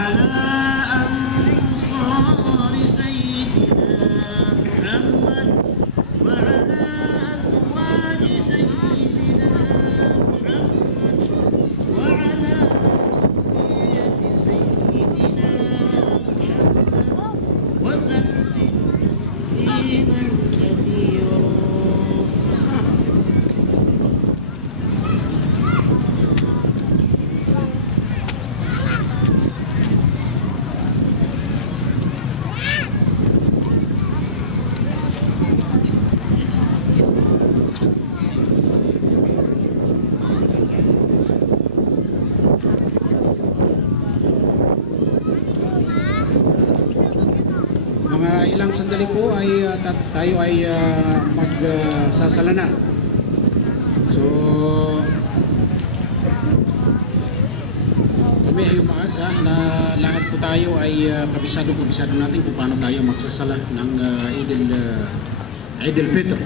Ah. Ah, ilang sandali po ay ah, tat- tayo ay uh, magsasala na. So, kami ay umaasa na lahat po tayo ay uh, kabisado-kabisado natin kung paano tayo magsasala ng uh, Eid al uh, Eid al-Fitr.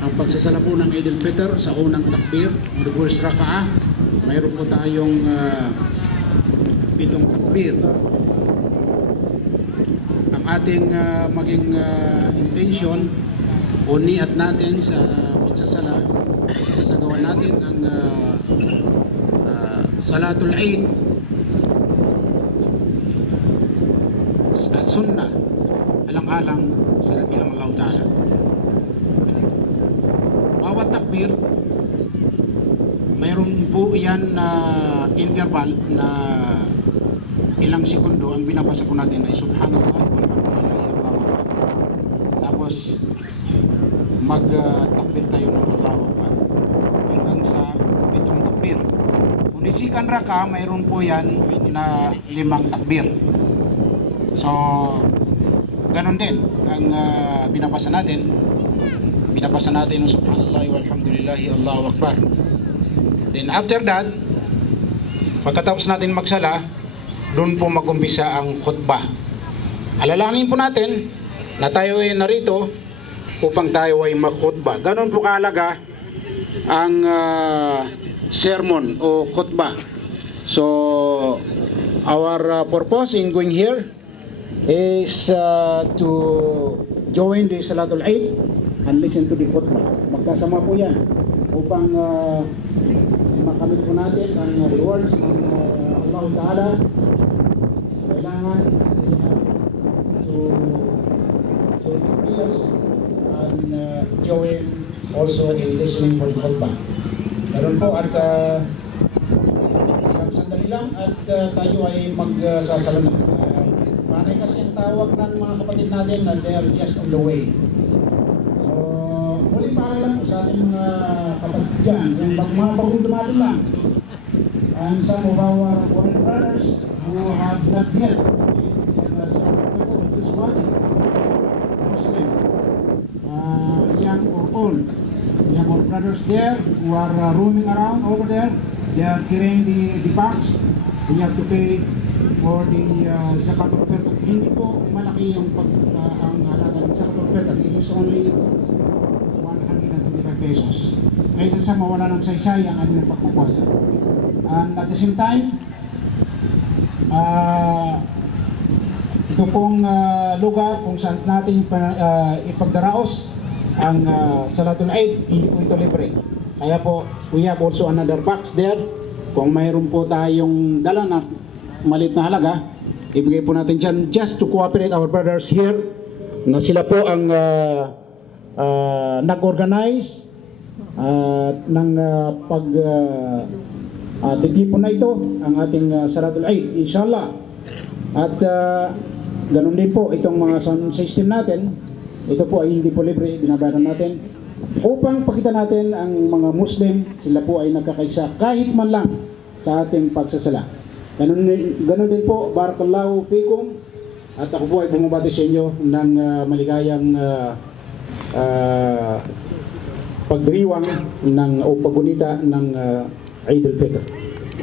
Ang pagsasala po ng Eid al-Fitr sa unang takbir, the first raka'ah, mayroon po tayong uh, pitong takbir. Ang ating uh, maging uh, intention o niat natin sa pagsasala, sa gawa natin ang uh, uh, Salatul Eid sa sunnah alang-alang sa dakilang Allah Ta'ala. Bawat takbir, mayroon po yan na interval na ilang segundo ang binabasa po natin ay Subhanallah. Tapos mag-takbir tayo ng Allahu Akbar hanggang sa pitong takbir. Kung isikan raka, mayroon po yan na limang takbir. So, ganun din ang ah, binabasa natin. Binabasa natin yung Subhanallah walhamdulillahi Allahu Akbar. Then after that, pagkatapos natin magsala, doon po magumpisa ang khutbah. Alalahanin po natin na tayo ay narito upang tayo ay magkhutbah. Ganon po kaalaga ang ah, sermon o khutbah. So, our ah, purpose in going here is uh, to join the Salatul Eid and listen to the khutbah. Magkasama po yan upang uh, makamit po natin ang rewards ng uh, Allah Ta'ala. Kailangan we have to to the prayers uh, join also in listening for khutbah. Meron po at uh, sandali lang at uh, tayo ay magsasalamat. Uh, Panay kasi ang tawag ng mga kapatid natin na they are just on the way. So, muli paalam sa ating mga kapatid dyan, yung mga bagong dumating lang. And some of our foreign brothers who have not yet and uh, some people just watching, Muslim, old. We have our brothers there who are uh, roaming around over there. They are carrying the, the packs. We have to pay for the uh, zakat of fitr. Hindi po malaki yung pag, uh, ang halaga ng zakat of fitr. It is only 125 pesos. Kaysa sa mawala ng saysay ang aming pagkukwasa. And at the same time, ah ito pong ah, lugar kung saan natin ah, ipagdaraos ang ah, Salatul Eid, hindi po ito libre. Kaya po, we have also another box there. Kung mayroon po tayong dala na malit na halaga, ibigay po natin dyan just to cooperate our brothers here na sila po ang ah, ah, nag-organize at ng ah, pag ah, at titipon na ito ang ating uh, Salatul Eid, inshallah. At uh, ganun din po itong mga sound system natin, ito po ay hindi po libre, binabayaran natin upang pakita natin ang mga Muslim, sila po ay nagkakaisa kahit man lang sa ating pagsasala. Ganun, ganun din po, Barakallahu Fikum, at ako po ay bumabati sa inyo ng uh, maligayang uh, uh, pagdiriwang ng o paggunita ng uh, Eid al-Fitr.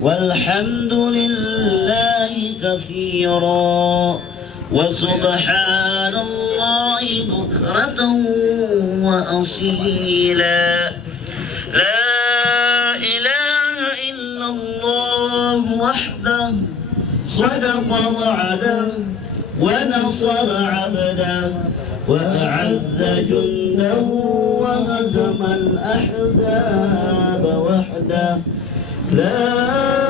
والحمد لله كثيرا وسبحان الله بكرة وأصيلا. لا إله إلا الله وحده صدق وعده ونصر عبده وأعز جنده وهزم الأحزاب لا إله